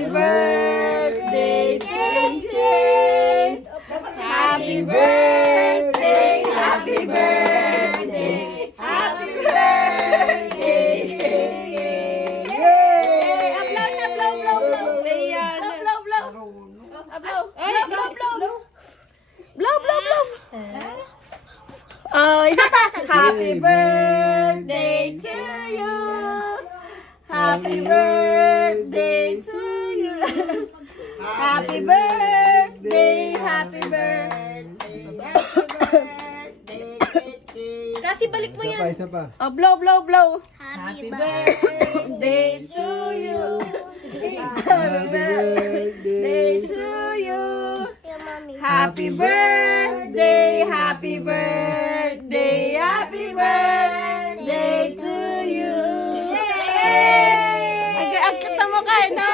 Happy birthday to you. Happy birthday, happy birthday, happy birthday to you. Yay! Upload na, blow, blow, blow. Blow, blow, blow. Blow, blow, blow, blow. Blow, blow, blow. Oh, isa pa. Happy birthday to you. Happy birthday to you. Happy birthday, happy birthday, happy birthday. Kasi balik mo yan. Isa pa. Oh, blow, blow, blow. Happy birthday Day to you. Happy birthday to you. Happy birthday, happy birthday, happy birthday to you. Yay! Ang kita mo kayo, no?